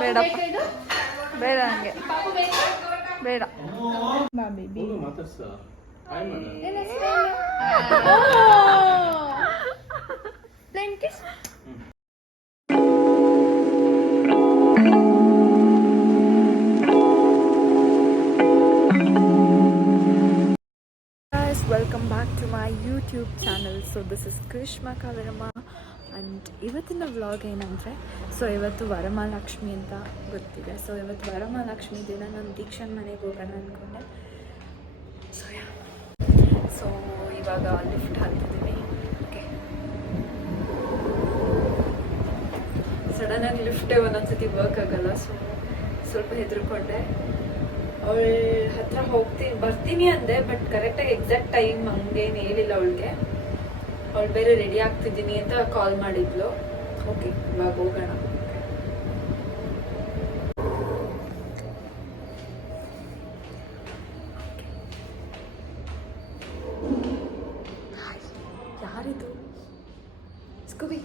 ಬೇಡಪ್ಪ ಬೇಡ ನನಗೆ ಬೇಡ ಬಾ baby plain kiss welcome back to my YouTube channel. So this is Krishna Kaveramma and ಇವತ್ತಿನ ವ್ಲಾಗ್ ಏನಂದರೆ, ಸೊ ಇವತ್ತು ವರಮಹಾಲಕ್ಷ್ಮಿ ಅಂತ ಗೊತ್ತಿದೆ. ಸೊ ಇವತ್ತು ವರಮಹಾಲಕ್ಷ್ಮಿ ದಿನ ನಾನು ದೀಕ್ಷನ್ ಮನೆಗೆ ಹೋಗೋಣ ಅಂದ್ಕೊಂಡೆ. ಸೊ ಇವಾಗ ಲಿಫ್ಟ್ ಹತ್ತಿದ್ದೀನಿ. ಓಕೆ, ಸಡನ್ನಾಗಿ ಲಿಫ್ಟೇ ಒಂದೊಂದ್ಸತಿ ವರ್ಕ್ ಆಗಲ್ಲ. ಸೊ ಸ್ವಲ್ಪ ಹೆದರ್ಕೊಂಡೆ. ಅವಳ ಹತ್ರ ಬರ್ತೀನಿ ಅಂದೆ, ಬಟ್ ಕರೆಕ್ಟಾಗಿ ಎಕ್ಸಾಕ್ಟ್ ಟೈಮ್ ಹಂಗೇನು ಹೇಳಿಲ್ಲ ಅವಳಿಗೆ. ಅವಳು ಬೇರೆ ರೆಡಿ ಆಗ್ತಿದ್ದೀನಿ ಅಂತ ಕಾಲ್ ಮಾಡಿದ್ಲು. ಓಕೆ, ಇವಾಗ ಹೋಗೋಣ. ಯಾರಿದು? ಸ್ಕೂಬಿ.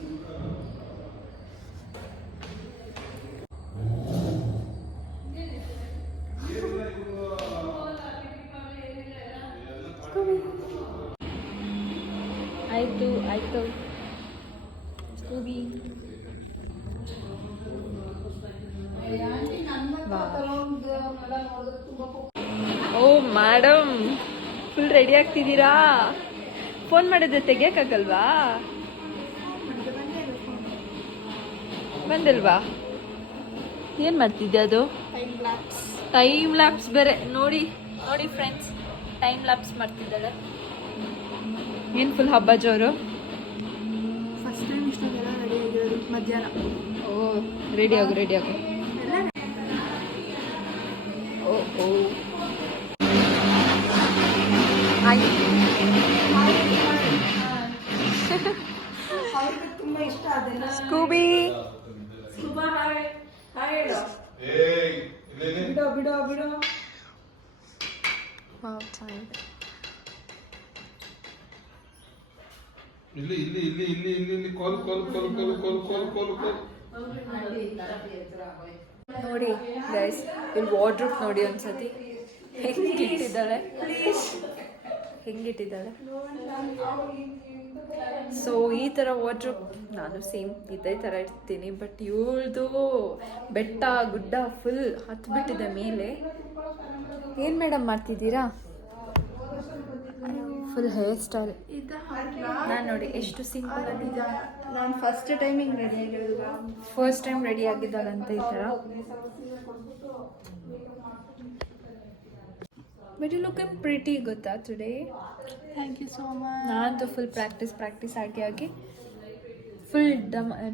ಆಯ್ತು ಸ್ಕೂಬಿ. ಓ ಮೇಡಮ್, ಫುಲ್ ರೆಡಿ ಆಗ್ತಿದ್ದೀರಾ? ಫೋನ್ ಮಾಡಿದ್ರೆ ತೆಗಿಯಕ್ಕಾಗಲ್ವಾ? ಬಂದಿಲ್ವಾ? ಏನು ಮಾಡ್ತಿದ್ದೆ? ಅದು ಟೈಮ್ ಲ್ಯಾಪ್ಸ್ ಬೇರೆ. ನೋಡಿ ಫ್ರೆಂಡ್ಸ್, ಟೈಮ್ ಲ್ಯಾಪ್ಸ್ ಮಾಡ್ತಿದ್ದಾಳೆ. ಏನು ಫುಲ್ ಹಬ್ಬ ಜೋರು? ಫಸ್ಟ್ ಟೈಮ್ ಇಷ್ಟೊಂದೆಲ್ಲ ರೆಡಿ ಆಗಿರೋದು ಮಧ್ಯಾಹ್ನ. ಓ, ರೆಡಿ ಆಗು ಓ ಆಯ್ತು. ತುಂಬ ಇಷ್ಟ ಅದೆಲ್ಲ. ಸ್ಕೂಬಿ ಬಿಡೋ. ಇಲ್ಲಿ ನೋಡಿ ಗೈಸ್, ಇಲ್ಲಿ ವಾರ್ಡ್ರೋಬ್ ನೋಡಿ ಒಂದ್ಸತಿ ಹೆಂಗಿಟ್ಟಿದ್ದಾಳೆ. ಸೊ ಈ ಥರ ವಾರ್ಡ್ರೋಬ್ ನಾನು ಸೇಮ್ ಇದೇ ಥರ ಇರ್ತೀನಿ. ಬಟ್ ಇವಳ್ದು ಬೆಟ್ಟ ಗುಡ್ಡ ಫುಲ್ ಹತ್ಬಿಟ್ಟಿದೆ ಮೇಲೆ. ಏನು ಮೇಡಮ್ ಮಾಡ್ತಿದ್ದೀರಾ? Full hair style. ನಾನು ನೋಡಿ ಎಷ್ಟು ಸಿಂಪಲ್ ಆಗಿದೆ. ನಾನು ಫಸ್ಟ್ ಟೈಮ್ ರೆಡಿ ಆಗಿದ್ದಾಳಂತ ಈ ಥರ. ಬಟ್ ಯು ಲುಕ್ ಪ್ರಿಟಿ, ಗೊತ್ತಾ today? Thank you so much. ನಾನಂತೂ ಫುಲ್ ಪ್ರಾಕ್ಟೀಸ್ ಆಗಿ ಫುಲ್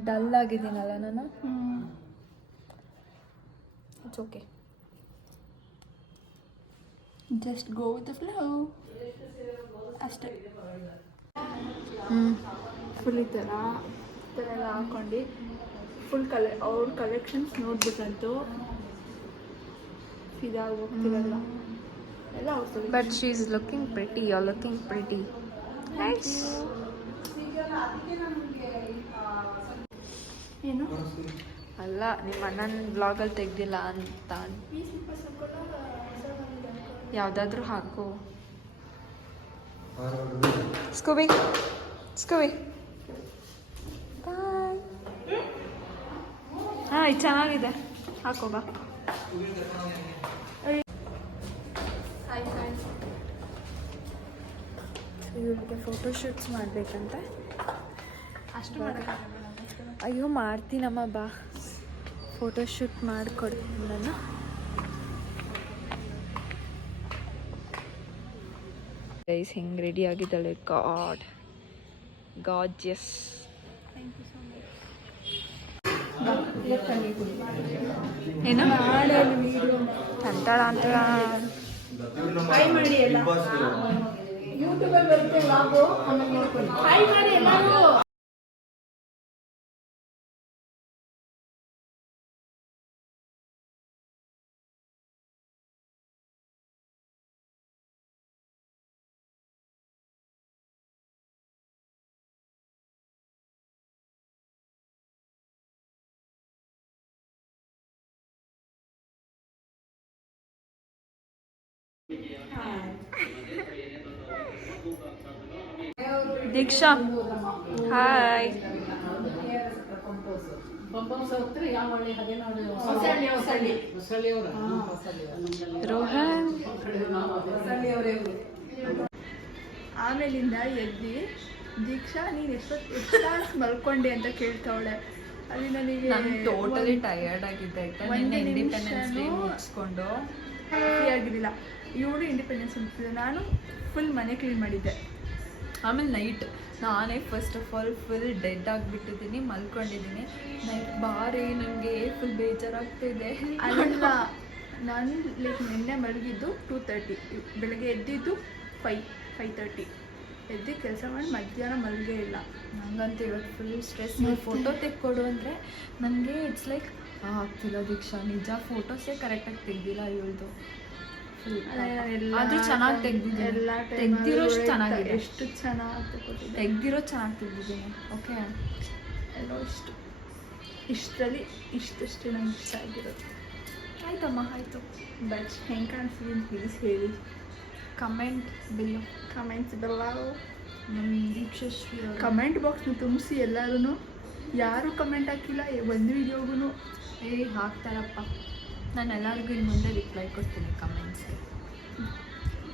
ಡಲ್ ಆಗಿದ್ದೀನಲ್ಲ ನಾನು. It's okay, just go with the flow ಅಷ್ಟೇ. ಫುಲ್ ಈ ಥರ ಎಲ್ಲ ಹಾಕೊಂಡು ಫುಲ್ ಅವ್ರ ಕಲೆಕ್ಷನ್ಸ್ ನೋಡ್ಬಿಟ್ಟಂತೂ ಇದಾಗಿ ಹೋಗ್ತಿರಲ್ಲ ಎಲ್ಲ. But she is looking pretty. You are looking pretty. Nice. ಏನು ಅಲ್ಲ, ನಿಮ್ಮ ಅಣ್ಣನ ಬ್ಲಾಗಲ್ಲಿ ತೆಗ್ದಿಲ್ಲ ಅಂತ. ಯಾವುದಾದ್ರೂ ಹಾಕು. Scooby bye. ಹಾಂ, ಇದು ಚೆನ್ನಾಗಿದೆ, ಹಾಕೋ ಬಾ. ಇವಳಿಗೆ ಫೋಟೋಶೂಟ್ಸ್ ಮಾಡಬೇಕಂತೆ. ಅಷ್ಟು ಅಯ್ಯೋ ಮಾಡ್ತೀನಮ್ಮ, ಬಾ ಫೋಟೋಶೂಟ್ ಮಾಡಿಕೊಡ್ತೀನಿ ನಾನು. ಗೈಸ್, ಹೆಂಗೆ ರೆಡಿ ಆಗಿದ್ದಾಳೆ. ಗಾರ್ಜಿಯಸ್. ಏನು ಅಂತಾಳ ಯೂಟ್ಯೂಬಲ್ಲಿ ಬರುತ್ತೆ. ದೀಕ್ಷಾ ಹಾಯ್. ರೋಹನ್ ಆಮೇಲಿಂದ ಎದ್ದು ದೀಕ್ಷಾ ನೀನು ಎಷ್ಟು ಮಲ್ಕೊಂಡೆ ಅಂತ ಕೇಳ್ತಾವಳೆ. ಅಲ್ಲಿ ನನಗೆ ಟೋಟಲಿ ಟಯರ್ಡ್ ಆಗಿದ್ದೆ. ಇಂಡಿಪೆಂಡೆನ್ಸ್ ಡೇ ಮುಗಿಸ್ಕೊಂಡು ಫ್ರೀ ಆಗಿರಲಿಲ್ಲ. ಇವಳು ಇಂಡಿಪೆಂಡೆನ್ಸ್ ಮುಗಿಸಿದೆ, ನಾನು ಫುಲ್ ಮನೆ ಕ್ಲೀನ್ ಮಾಡಿದ್ದೆ. ಆಮೇಲೆ ನೈಟ್ ನಾನೇ first of all full dead ಆಗಿಬಿಟ್ಟಿದ್ದೀನಿ, ಮಲ್ಕೊಂಡಿದ್ದೀನಿ. ನೈಟ್ ಬಾರಿ ನನಗೆ ಫುಲ್ ಬೇಜಾರಾಗ್ತಿದೆ. ಅಲ್ಲ, ನಾನು ನಿನ್ನೆ ಮಲಗಿದ್ದು 2:30, ಬೆಳಗ್ಗೆ ಎದ್ದಿದ್ದು 5:30 ಎದ್ದು ಕೆಲಸ ಮಾಡಿ ಮಧ್ಯಾಹ್ನ ಮಲಗೇ ಇಲ್ಲ. ನಂಗಂತೂ ಇವತ್ತು ಫುಲ್ ಸ್ಟ್ರೆಸ್. ಫೋಟೋ ತೆಕ್ಕೊಡು ಅಂದರೆ ನನಗೆ ಇಟ್ಸ್ ಲೈಕ್ ಆಗ್ತಿಲ್ಲ ದೀಕ್ಷಾ, ನಿಜ ಫೋಟೋಸೇ ಕರೆಕ್ಟಾಗಿ ತೆಗ್ದಿಲ್ಲ ಇವಳ್ದು. ಅದು ಚೆನ್ನಾಗಿ ತೆಗ್ದಿದ್ದೀನಿ, ತೆಗ್ದಿರೋಷ್ಟು ಚೆನ್ನಾಗಿದೆ, ಎಷ್ಟು ಚೆನ್ನಾಗಿ ತೆಗ್ದಿರೋ ಚೆನ್ನಾಗಿ ತೆಗ್ದಿದ್ದೀನಿ. ಓಕೆ, ಎಲ್ಲೋ ಇಷ್ಟರಲ್ಲಿ ಇಷ್ಟಷ್ಟೇ ನಂಗೆ ಇಷ್ಟ ಆಗಿರೋದು. ಆಯ್ತಮ್ಮ, ಆಯಿತು. ಬಟ್ ಹೆಂಗೆ ಕಾಣಿಸ್ತೀನಿ ಪ್ಲೀಸ್ ಹೇಳಿ. ಕಮೆಂಟ್ಸ್ ಬೆಲ್ಲ ನಮ್ಮ ದೀಕ್ಷಶ್ರೀ ಕಮೆಂಟ್ ಬಾಕ್ಸ್ನ ತುಂಬಿಸಿ. ಎಲ್ಲರೂ ಯಾರು ಕಮೆಂಟ್ ಹಾಕಿಲ್ಲ ಒಂದು ವಿಡಿಯೋಗೂ. ಹಾಕ್ತಾರಪ್ಪ, ನಾನು ಎಲ್ಲರಿಗೂ ಇನ್ನು ಮುಂದೆ ರಿಪ್ಲೈ ಕೊಡ್ತೀನಿ ಕಮೆಂಟ್ಸ್ಗೆ.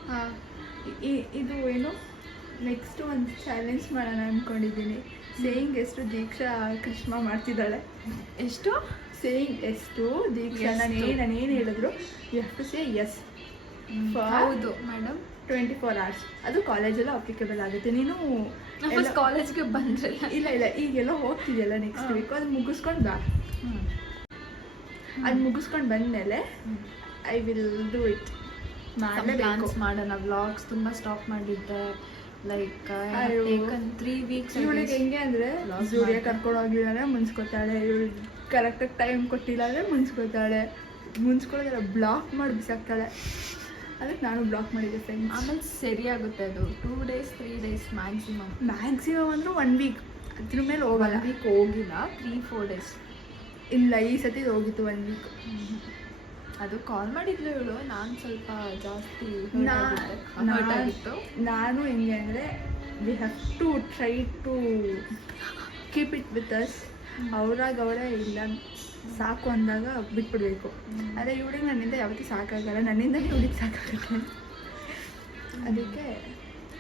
ಹಾಂ, ಇದು ಏನು ನೆಕ್ಸ್ಟ್ ಒಂದು ಚಾಲೆಂಜ್ ಮಾಡೋಣ ಅಂದ್ಕೊಂಡಿದ್ದೀನಿ. ಸೇಯಿಂಗ್ ಎಷ್ಟು ದೀಕ್ಷಾ ಕೃಷ್ಣ ಮಾಡ್ತಿದ್ದಾಳೆ. ಎಷ್ಟು ಸೇಯಿಂಗ್ ಎಷ್ಟು ದೀಕ್ಷಾ ನಾನೇನು ಹೇಳಿದ್ರು you have to say yes. ಹೌದು ಮೇಡಮ್, 24 hours. ಅದು ಕಾಲೇಜೆಲ್ಲ ಅಪ್ಲಿಕೇಬಲ್ ಆಗುತ್ತೆ. ನೀನು ಕಾಲೇಜ್ಗೆ ಬಂದರೆ ಇಲ್ಲ ಈಗೆಲ್ಲ ಹೋಗ್ತಿದೆಯಲ್ಲ ನೆಕ್ಸ್ಟ್ ವೀಕ್, ಅದು ಮುಗಿಸ್ಕೊಂಡು ಬಾ. ಅದು ಮುಗಿಸ್ಕೊಂಡು ಬಂದಮೇಲೆ I will do it. Plans ಮಾಡೋಣ. ವ್ಲಾಗ್ಸ್ ತುಂಬ ಸ್ಟಾಪ್ ಮಾಡಿದ್ದೆ, ಲೈಕ್ 3 weeks. ಇವಳಿಗೆ ಹೆಂಗೆ ಅಂದರೆ ಜೂಡಿಯ ಕರ್ಕೊಂಡು ಹೋಗಿಲ್ಲ ಅಂದರೆ ಮುನ್ಸ್ಕೊತಾಳೆ, ಇವಳು ಕರೆಕ್ಟಾಗಿ ಟೈಮ್ ಕೊಟ್ಟಿಲ್ಲ ಅಂದರೆ ಮುನ್ಸ್ಕೊಳ್ಳೋದೆಲ್ಲ ಬ್ಲಾಕ್ ಮಾಡಿ ಬಿಸಾಕ್ತಾಳೆ. ಅದಕ್ಕೆ ನಾನು ಬ್ಲಾಕ್ ಮಾಡಿದ್ದೆ ಫ್ರೆಂಡ್ಸ್. ಆಮೇಲೆ ಸರಿಯಾಗುತ್ತೆ ಅದು 2 days 3 days ಮ್ಯಾಕ್ಸಿಮಮ್ ಅಂದ್ರೆ 1 week. ಅದ್ರ ಮೇಲೆ ಹೋಗಲ್ಲ. ವೀಕ್ ಹೋಗಿಲ್ಲ, 3-4 days. ಇಲ್ಲ, ಈ ಸತಿ ಹೋಗಿತ್ತು 1 week. ಅದು ಕಾಲ್ ಮಾಡಿದ್ಲು ಇವಳು, ನಾನು ಸ್ವಲ್ಪ ಜಾಸ್ತಿ ಆಗಿತ್ತು. ನಾನು ಹೆಂಗೆ ಅಂದರೆ we have to try to keep it with us. ಅವರೇ ಇಲ್ಲ ಸಾಕು ಅಂದಾಗ ಬಿಟ್ಬಿಡ್ಬೇಕು. ಅದೇ ಇವಳಿಗೆ ನನ್ನಿಂದ ಯಾವತ್ತೂ ಸಾಕಾಗಲ್ಲ, ನನ್ನಿಂದಲೇ ಇವಳಿಗೆ ಸಾಕಾಗುತ್ತೆ. ಅದಕ್ಕೆ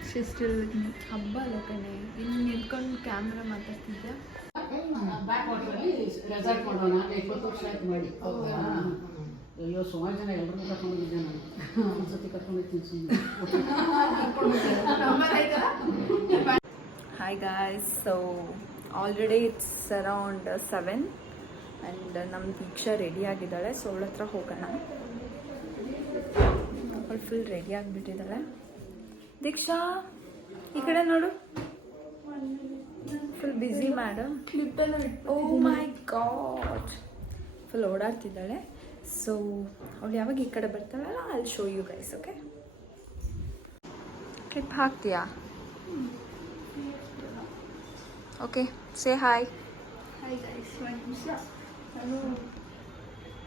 ಶಿಸ್ಟಿಲ್ ಹಬ್ಬ ಅಲ್ಲ ಕಣೆ, ಇನ್ನು ನಿಂತ್ಕೊಂಡು ಕ್ಯಾಮ್ರಾ ಮಾತಾಡ್ತಿದ್ದೆ. ರೆಸಾರ್ಟ್ ಮಾಡೋಣ, 20 ವರ್ಷ ಆಯ್ತು ಮಾಡಿ. ಅಯ್ಯೋ, ಸುಮಾರು ಜನ ಎಲ್ಲರೂ ಕರ್ಕೊಂಡಿದ್ದೆ ನಾನು. ಒಂದ್ಸತಿ ಕರ್ಕೊಂಡಿರ್ತೀನಿ. Hi guys, so already it's around 7 and ನಮ್ಮ ದೀಕ್ಷಾ ರೆಡಿ ಆಗಿದ್ದಾಳೆ. ಸೊ ಅವಳ ಹತ್ರ ಹೋಗೋಣ. ಅವಳು ಫುಲ್ ರೆಡಿ ಆಗಿಬಿಟ್ಟಿದ್ದಾಳೆ. ದೀಕ್ಷಾ ಈ ಕಡೆ ನೋಡು, full busy madam. Oh my God, full ಓಡಾಡ್ತಿದ್ದಾಳೆ. ಸೊ ಅವಳು ಯಾವಾಗ ಈ ಕಡೆ ಬರ್ತಾಳಲ್ಲ, ಅಲ್ಲಿ show you guys. Okay, clip ಹಾಕ್ತೀಯಾ? Okay, say hi. Hi guys, ಒಂದು ನಿಮಿಷ ನಾನು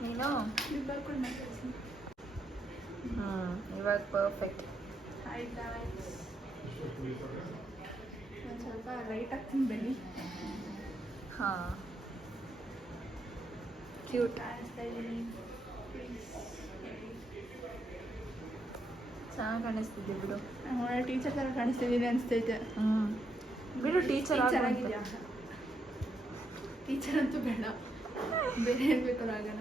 ನೀನು ಬರ್ಕೊಂಡು ಮಾತಾಡ್ತೀನಿ. ಇವಾಗ ಪರ್ಫೆಕ್ಟ್. ಹಾಯ್ ಗೈಸ್, ಒಂದು ಸ್ವಲ್ಪ ಲೈಟ್ ಆಗ್ತೀನಿ ಬನ್ನಿ. ಹಾಂ, ಕ್ಯೂಟ್ ಕಾಣಿಸ್ತಾ ಇದ್ದೀನಿ. ಚೆನ್ನಾಗಿ ಕಾಣಿಸ್ತಿದ್ದೆ ಬಿಡು. ನಾನು ಟೀಚರ್ ಥರ ಕಾಣಿಸ್ತಿದ್ದೀನಿ ಅನಿಸ್ತೈತೆ. ಬಿಡು, ಟೀಚರ್ ಆಗಿದೆಯಾ? ಟೀಚರ್ ಅಂತೂ ಬೇಡ, ಬೇರೆ ಏನು ಬೇಕಾದ್ರೂ ಆಗೋಣ.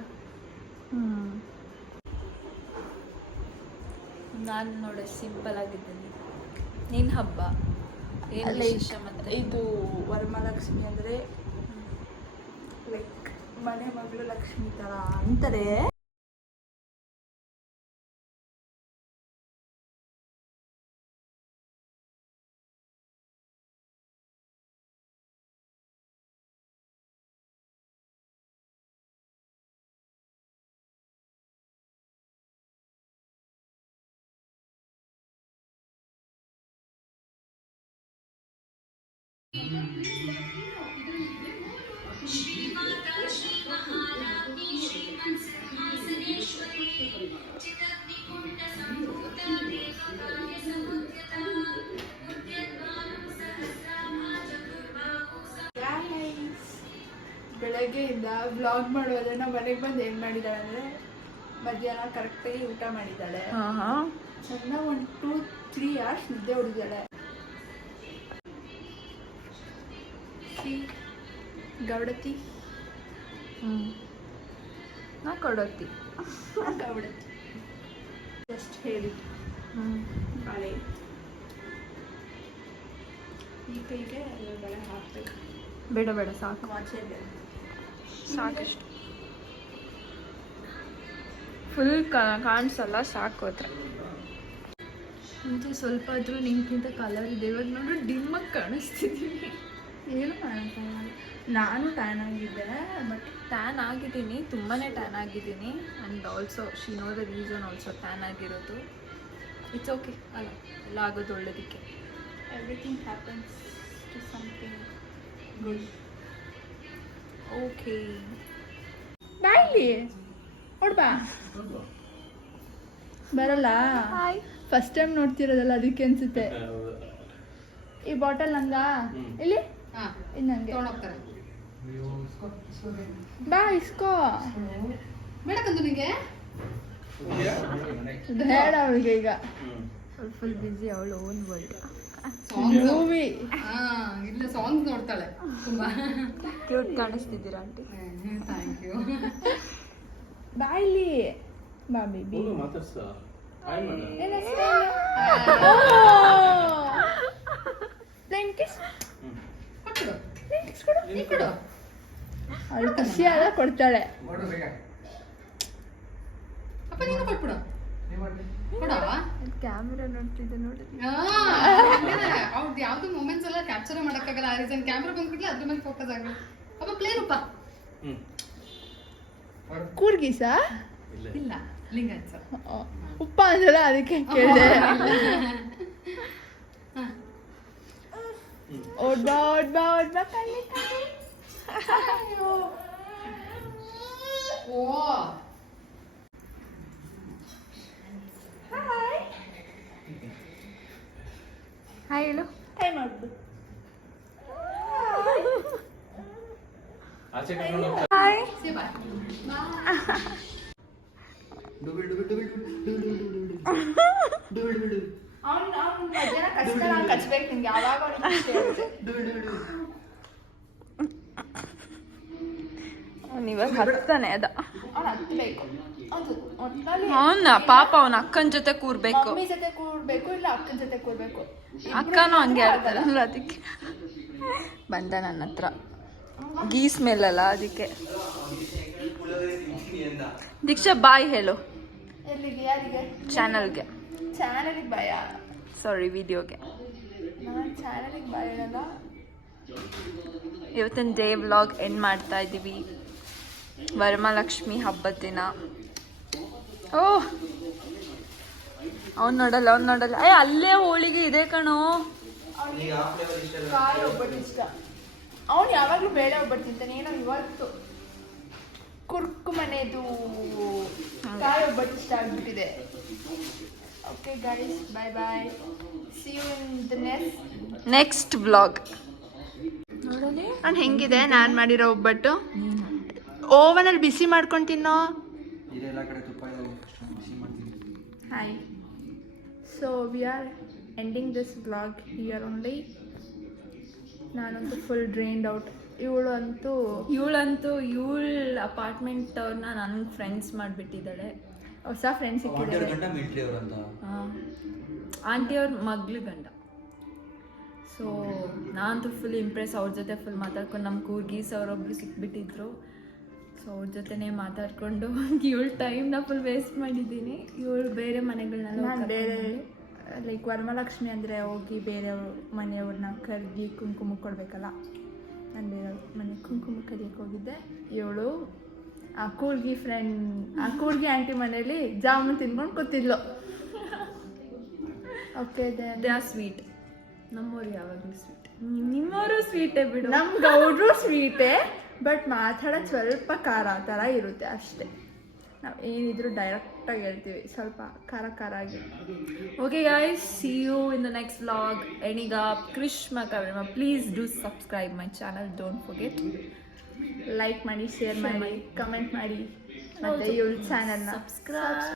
ನಾನು ನೋಡಿ ಸಿಂಪಲ್ ಆಗಿದ್ದೀನಿ. ನಿನ್ನ ಹಬ್ಬ ಏನು ವಿಶೇಷ? ಮತ್ತೆ ಇದು ವರಮಹಾಲಕ್ಷ್ಮಿ ಅಂದರೆ ಲೈಕ್ ಮನೆ ಮಗಳು ಲಕ್ಷ್ಮಿ ಥರ ಅಂತಾರೆ. श्रीमाता श्री महालक्ष्मी श्रीमत्सिंहासनेश्वरी चिदग्निकुण्ड संभूता ಬೆಳಗ್ಗೆಯಿಂದ ವ್ಲಾಗ್ ಮಾಡುವಾಗ ನಾವು ಮನೆಗೆ ಬಂದು ಏನು ಮಾಡಿದ್ದಾಳೆ ಅಂದರೆ ಮಧ್ಯಾಹ್ನ ಕರೆಕ್ಟಾಗಿ ಊಟ ಮಾಡಿದ್ದಾಳೆ. ಚೆನ್ನಾಗಿ ಒಂದು 2-3 hours ನಿದ್ದೆ ಹೊಡಿದ್ದಾಳೆ. ಗೌಡತಿ ನಾ ಕೊಡೋತಿ ಗೌಡತಿ ಜಸ್ಟ್ ಹೇಳಿ ಬಾಳೆ ಈ ಕೈಗೆ ಬಳೆ ಹಾಕ್ಬೇಕು. ಬೇಡ ಬೇಡ ಸಾಕು ವಾಚೆ ಬೇಡ ಸಾಕಷ್ಟು ಫುಲ್ ಕಾಣಿಸಲ್ಲ ಸಾಕು ಹತ್ರ. ಮುಂಚೆ ಸ್ವಲ್ಪ ಆದರೂ ನಿಮ್ಗಿಂತ ಕಲರ್ ಇದೆ, ಇವಾಗ ನೋಡು ಡಿಮ್ಮಾಗಿ ಕಾಣಿಸ್ತಿದ್ದೀನಿ. ಏನು ಮಾಡೋಕ್ಕಾಗಲ್ಲ. ನಾನು ಟ್ಯಾನ್ ಆಗಿದ್ದೆ, ಬಟ್ ಟ್ಯಾನ್ ಆಗಿದ್ದೀನಿ, ತುಂಬಾ ಟ್ಯಾನ್ ಆಗಿದ್ದೀನಿ. And also she know the reason also tan ಆಗಿರೋದು. ಇಟ್ಸ್ ಓಕೆ ಅಲ್ಲ, ಎಲ್ಲ ಆಗೋದು ಒಳ್ಳೇದಕ್ಕೆ. Everything happens to something good. Okay ಬಾಯ್ಲಿ ಹೊಡ್ಬಾ. ಬರಲ್ಲ, ಫಸ್ಟ್ ಟೈಮ್ ನೋಡ್ತಿರೋದಲ್ಲ ಅದಕ್ಕೆ ಅನ್ಸುತ್ತೆ. ಈ ಬಾಟಲ್ ನಂಗ ಇಲ್ಲಿ ನಂಗೆ ಬಾ ಇಸ್ಕೋ. ಬೇಡ ಅವಳಿಗೆ ಈಗ ಫುಲ್ ಬಿಸಿ ಅವಳು ಓನ್ ವರ್ಲ್ಡ್ ಮೂವಿ ಇಲ್ಲ ಸಾಂಗ್ಸ್ ನೋಡ್ತಾಳೆ ತುಂಬಾ. ಕ್ಯೂಟ್ ಕಾಣಿಸ್ತಿದ್ದೀರಾ ಆಂಟಿ. Thank you. ಬಾಯ್ಲಿ ಬಾ ಬೇಬಿ. ಅವಳು ಖುಷಿ ಆದ ಕೊಡ್ತಾಳೆ. ಅಪ್ಪ ನೀನು ಕೊಟ್ಬಿಡು. ಕೊಡವಾ? ಕ್ಯಾಮ್ರಾ ನೋಡ್ತಿದ್ದೆ ನೋಡಿ. ಅವ್ರದ್ದು ಯಾವ್ದು ಮೂಮೆಂಟ್ಸ್ ಎಲ್ಲ ಕ್ಯಾಪ್ಚರ್ ಮಾಡೋಕ್ಕಾಗಲ್ಲ. ಆ ರೀಸನ್ ಕ್ಯಾಮ್ರಾ ಬಂದ್ಬಿಟ್ಲೆ ಅದ್ರ ಮೇಲೆ ಫೋಕಸ್ ಆಗಲ್ಲ. ಅಪ್ಪ ಪ್ಲೇನ್ ಉಪ್ಪ ಕೂರ್ಗಿಸ ಇಲ್ಲ ಲಿಂಗಾಯತ್ ಸರ್ ಉಪ್ಪ ಅಂದಲ್ಲ ಅದಕ್ಕೆ ಕೇಳಿದೆ. ಓಡ್ಬಾ ಓಡ್ಬಾ ಓಡ್ಬಾ ಕಳ್ಳಿ ಕಳ್ಳಿ. ಓ ಹಾಯ್ ಹೇಳು. ಹಾಯ್ ಮಾಡ್ಬಿಡು. ಹಾಯ್. ಅವ್ನು ಮಧ್ಯಾಹ್ನ ಕಷ್ಟ ನಾನು ಕಚ್ಬೇಕು ನಿಂಗೆ ಯಾವಾಗ ಇವಾಗ ಹತ್ತಾನೆ ಅದ. ಅವ್ನು ಹತ್ಬೇಕು. ಅವನ ಪಾಪ ಅವನ ಅಕ್ಕನ ಜೊತೆ ಕೂರ್ಬೇಕು. ಮಮ್ಮಿ ಜೊತೆ ಕೂರ್ಬೇಕು, ಇಲ್ಲ ಅಕ್ಕನ ಜೊತೆ ಕೂರ್ಬೇಕು. ಅಕ್ಕನೂ ಹಂಗೆ ಆಡ್ತಾರಲ್ಲ ಅದಕ್ಕೆ ಬಂದ ನನ್ನ ಹತ್ರ. ಗೀ ಸ್ಮೆಲ್ ಅಲ್ಲ ಅದಕ್ಕೆ. ದೀಕ್ಷಾ ಬಾಯ್ ಹೇಳು. ಎಲ್ಲಿಗೆ ಯಾರಿಗೆ? ಚಾನಲ್ಗೆ. ಚಾನಲಿಗೆ ಭಯ. ಸಾರಿ ವಿಡಿಯೋಗೆ. ನಾನು ಚಾನಲಿಗೆ ಭಯ ಹೇಳಲ್ಲ. ಇವತ್ತಿನ ಡೇ ವ್ಲಾಗ್ ಎಂಡ್ ಮಾಡ್ತಾ ಇದ್ದೀವಿ. ವರಮಹಾಲಕ್ಷ್ಮಿ ಹಬ್ಬದ ದಿನ. ಓಹ್ ಅವ್ನು ನೋಡಲ್ಲ. ಅಲ್ಲೇ ಹೋಳಿಗೆ ಇದೆ ಕಣೋ. ಕಾಯಿ ಒಬ್ಬಟ್ಟು ಇಷ್ಟ. ಅವ್ನು ಯಾವಾಗಲೂ ಬೇಳೆ ಒಬ್ಬಟ್ಟು ತಿಂತಾನೆ. ಏನೋ ಇವತ್ತು ಕುರ್ಕು ಮನೆದು ಕಾಯಿ ಒಬ್ಬಟ್ಟು ಇಷ್ಟ ಆಗ್ಬಿಟ್ಟಿದೆ. Okay guys, bye bye. See you in the next vlog. ನಾನು ಹೆಂಗಿದೆ ನಾನು ಮಾಡಿರೋ ಒಬ್ಬಟ್ಟು? ಓವನಲ್ಲಿ ಬಿಸಿ ಮಾಡ್ಕೊಂಡು ತಿನ್ನೋ. Hi. So we are ending this vlog here only. ನಾನಂತೂ ಫುಲ್ ಡ್ರೈನ್ಡ್ ಔಟ್. ಇವಳಂತೂ ಇವಳ ಅಪಾರ್ಟ್ಮೆಂಟ್ ಅವ್ರನ್ನ ನನ್ನ ಫ್ರೆಂಡ್ಸ್ ಮಾಡಿಬಿಟ್ಟಿದ್ದಾಳೆ. ಹೊಸ ಫ್ರೆಂಡ್ಸ್ ಸಿಕ್ಕಿದ್ದಾರೆ. ಆಂಟಿ ಅವ್ರ ಮಗ್ಳು ಗಂಡ. ಸೊ ನಾನಂತೂ ಫುಲ್ ಇಂಪ್ರೆಸ್. ಅವ್ರ ಜೊತೆ ಫುಲ್ ಮಾತಾಡ್ಕೊಂಡು ನಮ್ಮ ಕೂರ್ಗೀಸ್ ಅವರೊಬ್ರು ಸಿಕ್ಬಿಟ್ಟಿದ್ರು. ಸೊ ಅವ್ರ ಜೊತೆನೇ ಮಾತಾಡಿಕೊಂಡು ಇವಳ ಟೈಮ್ನ ಫುಲ್ ವೇಸ್ಟ್ ಮಾಡಿದ್ದೀನಿ. ಇವಳು ಬೇರೆ ಮನೆಗಳನ್ನೆಲ್ಲ ನಾನು ಬೇರೆ ಲೈಕ್ ವರಮಹಾಲಕ್ಷ್ಮಿ ಅಂದರೆ ಹೋಗಿ ಬೇರೆಯವ್ರ ಮನೆಯವ್ರನ್ನ ಕರ್ಗಿ ಕುಂಕುಮ ಕೊಡಬೇಕಲ್ಲ. ನಾನು ಬೇರೆ ಮನೆ ಕುಂಕುಮ ಕರಿಯಕ್ಕೆ ಹೋಗಿದ್ದೆ. ಇವಳು ಆ ಕೂರ್ಗಿ ಆಂಟಿ ಮನೇಲಿ ಜಾಮೂನ್ ತಿನ್ಕೊಂಡು ಕೂತಿದ್ಲು. Okay they are sweet. ನಮ್ಮವ್ರು ಯಾವಾಗಲೂ ಸ್ವೀಟ್. ನಿಮ್ಮವರು ಸ್ವೀಟೇ ಬಿಡು. ನಮ್ಮ ಗೌಡ್ರು ಸ್ವೀಟೇ, ಬಟ್ ಮಾತಾಡೋದು ಸ್ವಲ್ಪ ಖಾರ ಥರ ಇರುತ್ತೆ ಅಷ್ಟೇ. ನಾವು ಏನಿದ್ರು ಡೈರೆಕ್ಟಾಗಿ ಹೇಳ್ತೀವಿ, ಸ್ವಲ್ಪ ಖಾರ ಆಗಿ. Okay guys, see you in the next vlog. ಎಣಿಗ ಕೃಷ್ಣ ಕವರಿಮ, please do subscribe my channel, don't forget. Like ಮಾಡಿ, ಶೇರ್ ಮಾಡಿ, ಕಮೆಂಟ್ ಮಾಡಿ, ಮತ್ತು ಇವ್ರ ಚಾನಲ್ನ ಸಬ್ಸ್ಕ್ರೈಬ್